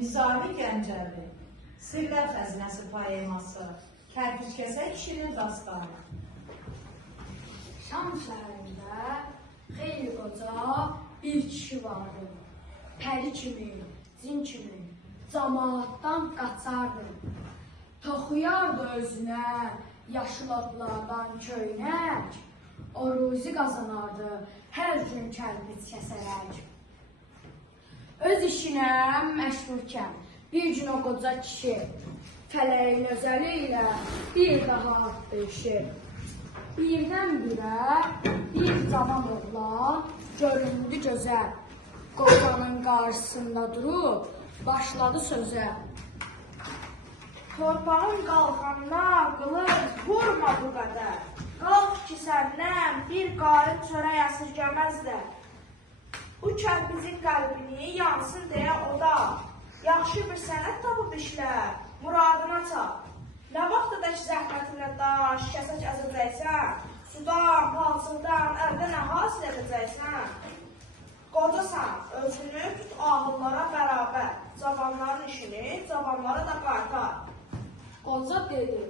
Nizami Gəncəvi, Sirlər Xəzinəsi poeması, Kərpiçkəsə kişinin dastanı. Şam şəhərində xeyli qoca bir kişi vardı. Pəri kimi, cin kimi, cəmaatdan qaçardı. Toxuyardı özünə yaşıl otlardan köynək, o ruzi qazanardı hər gün kərpiç kəsərək. Öz işinə məşğulkən bir gün o qoca kişi fələyin özəli ilə bir daha atdı işi. Birdən-birə bir cavan oğlan göründü gözə. Qocanın qarşısında durub başladı sözə. Torpağın qalxanına qılınc vurma bu qədər. Qalx ki səndən bir qarın çörək əsirgəməzlər. Bu kərpicin qəlbini yansın deyə oda. Yaxşı bir sənət tapıb işlər, muradına çat. Nə vaxtadək zəhmətinlə daş, kəsək əzəcəksən, sudan, palçıldan, əldə nə hasil edəcəksən? Qocasan, özünü tut ahıllara bərabər, cavanların işini, cavanlara da qaytar. Qoca dedi.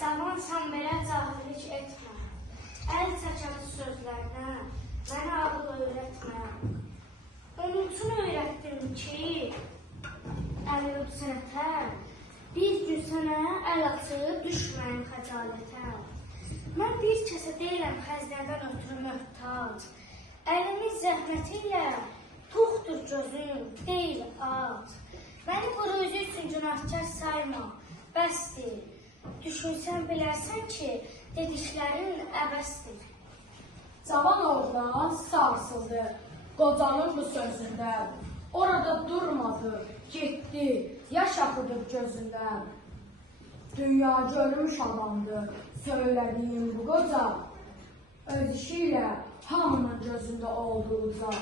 Cavansan belə cahillik etmə, əl çəkəli sözlərlə mənə ağıl öyrətmə. Onun üçün öyrətdim ki, əl sənətə, bir gün sənə əl açıb düşməyin xəcalətə. Mən bir kəsə deyiləm xəzinədən ötürü möhtac, əlimin zəhməti ilə toxdur gözüm, deyil ac. Məni bu ruzi üçün günahkar sayma, bəsdir. Düşünsən bilərsən ki, dediklərin əbəsdir. Cavan oğlan sarsıldı qocanın bu sözündən. Orada durmadı, getdi, yaş axıdıb gözündən. Dünya görmüş adamdı söylədiyim bu qoca, öz işi ilə hamının gözündə olduğu uzaq.